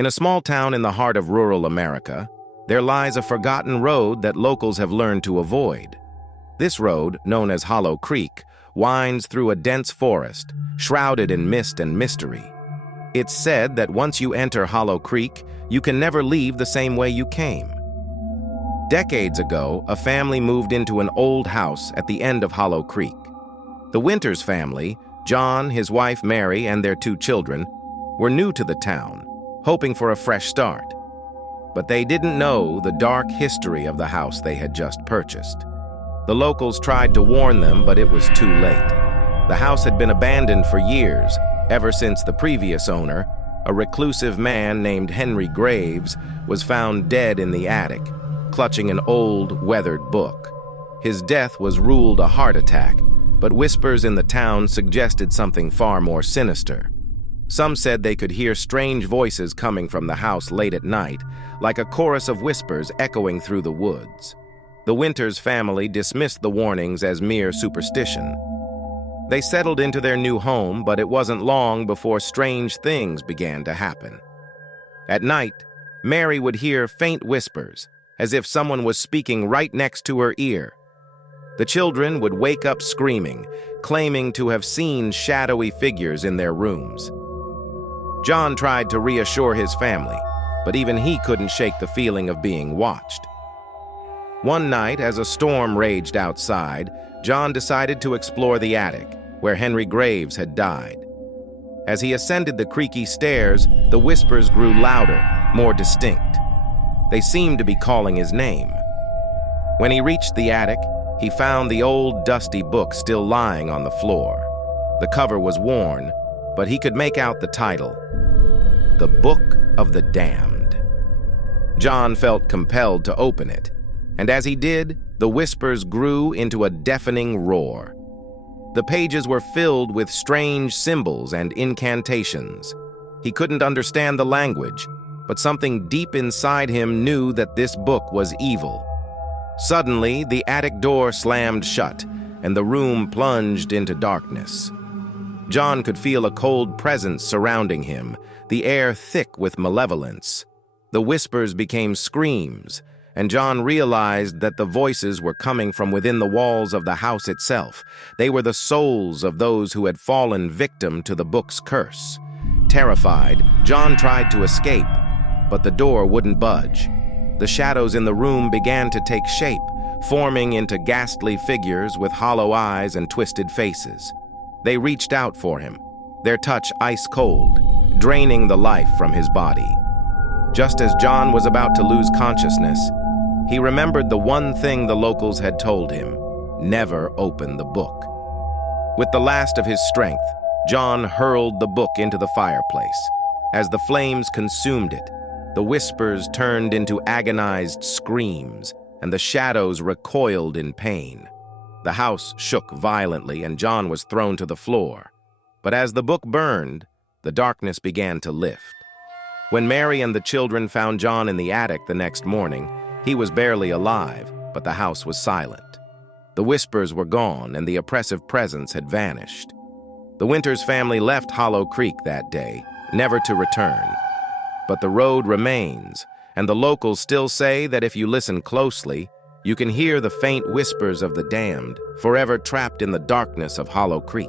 In a small town in the heart of rural America, there lies a forgotten road that locals have learned to avoid. This road, known as Hollow Creek, winds through a dense forest, shrouded in mist and mystery. It's said that once you enter Hollow Creek, you can never leave the same way you came. Decades ago, a family moved into an old house at the end of Hollow Creek. The Winters family, John, his wife Mary, and their 2 children, were new to the town, hoping for a fresh start. But they didn't know the dark history of the house they had just purchased. The locals tried to warn them, but it was too late. The house had been abandoned for years, ever since the previous owner, a reclusive man named Henry Graves, was found dead in the attic, clutching an old, weathered book. His death was ruled a heart attack, but whispers in the town suggested something far more sinister. Some said they could hear strange voices coming from the house late at night, like a chorus of whispers echoing through the woods. The Winters family dismissed the warnings as mere superstition. They settled into their new home, but it wasn't long before strange things began to happen. At night, Mary would hear faint whispers, as if someone was speaking right next to her ear. The children would wake up screaming, claiming to have seen shadowy figures in their rooms. John tried to reassure his family, but even he couldn't shake the feeling of being watched. One night, as a storm raged outside, John decided to explore the attic, where Henry Graves had died. As he ascended the creaky stairs, the whispers grew louder, more distinct. They seemed to be calling his name. When he reached the attic, he found the old, dusty book still lying on the floor. The cover was worn, but he could make out the title, The Book of the Damned. John felt compelled to open it, and as he did, the whispers grew into a deafening roar. The pages were filled with strange symbols and incantations. He couldn't understand the language, but something deep inside him knew that this book was evil. Suddenly, the attic door slammed shut, and the room plunged into darkness. John could feel a cold presence surrounding him, the air thick with malevolence. The whispers became screams, and John realized that the voices were coming from within the walls of the house itself. They were the souls of those who had fallen victim to the book's curse. Terrified, John tried to escape, but the door wouldn't budge. The shadows in the room began to take shape, forming into ghastly figures with hollow eyes and twisted faces. They reached out for him, their touch ice-cold, draining the life from his body. Just as John was about to lose consciousness, he remembered the one thing the locals had told him: never open the book. With the last of his strength, John hurled the book into the fireplace. As the flames consumed it, the whispers turned into agonized screams, and the shadows recoiled in pain. The house shook violently, and John was thrown to the floor. But as the book burned, the darkness began to lift. When Mary and the children found John in the attic the next morning, he was barely alive, but the house was silent. The whispers were gone, and the oppressive presence had vanished. The Winters family left Hollow Creek that day, never to return. But the road remains, and the locals still say that if you listen closely, you can hear the faint whispers of the damned, forever trapped in the darkness of Hollow Creek.